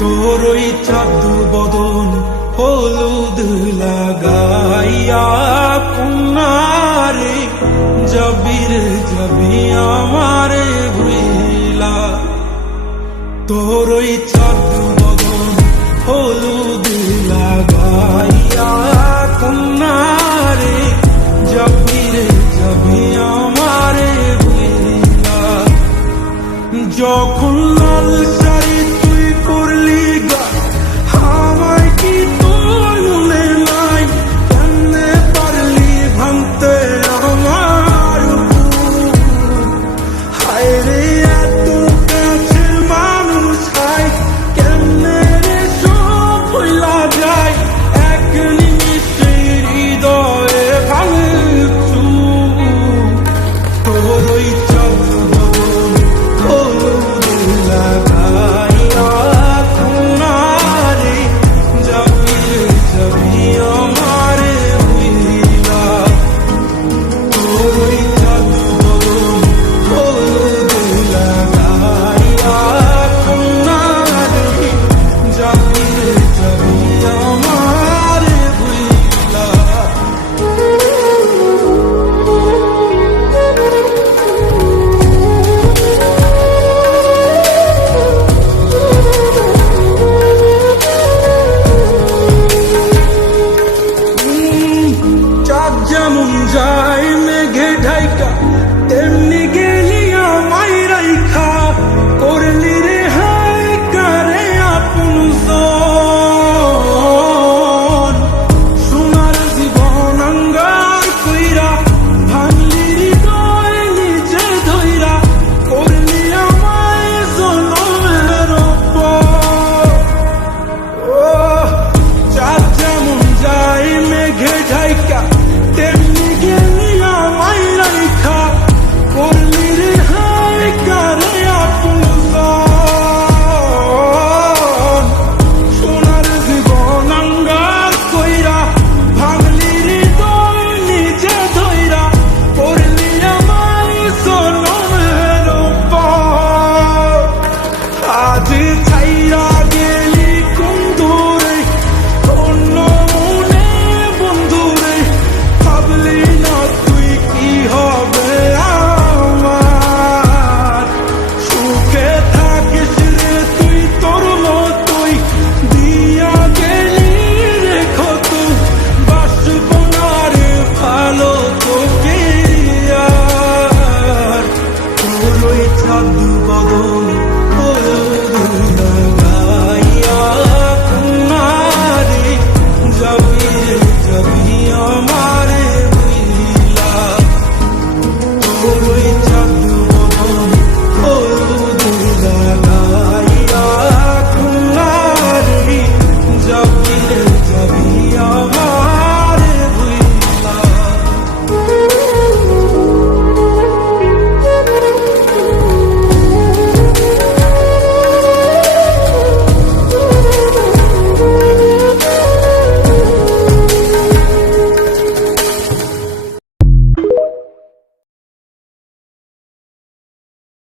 তোর ওই চাঁদ বদন হলুদ লাগাইয়া কন্যারে যাবি আমারে ভুইলা। তোর ওই চাঁদ বদন হলুদ লাগাইয়া কন্যারে যাবি আমারে ভুইলা। যখন লাল শাড়ি তুই পরলি গা আমায় কি তোর মনে নাই? কেমনে পারলি ভাঙতে আমার বুক? হায় রে এত কাছের মানুষ হায় কেমনে রে সব ভুইলা যায়? এক নিমিষে হৃদয়ে ভাঙচু। তোর ওই চাঁদ বদন হলুদ লাগাইয়া কন্যারে যাবি আমারে ভুইলা। তোর ওই চাঁদ বদন হলুদ লাগাইয়া কন্যারে যাবি আমারে ভুইলা। চাঁদ যেমন যায় মেঘে ঢাইকা তেমনি গেলি আমায় রাইখা। করলি রে হায় কারে আপন জন। সোনার জীবন আঙ্গার কইরা ভাঙলি হৃদয় নিজে ধইরা। করলি আমায় জনমের পর। ও চাঁদ যেমন যায় মেঘে ঢাইকা তেমনি গেলি আমায় রাইখা। করলি রে হায় কারে আপন জন। সোনার জীবন আঙ্গার কইরা ভাঙলি হৃদয় নিজে ধইরা। করলি আমায় জনমের পর। আজ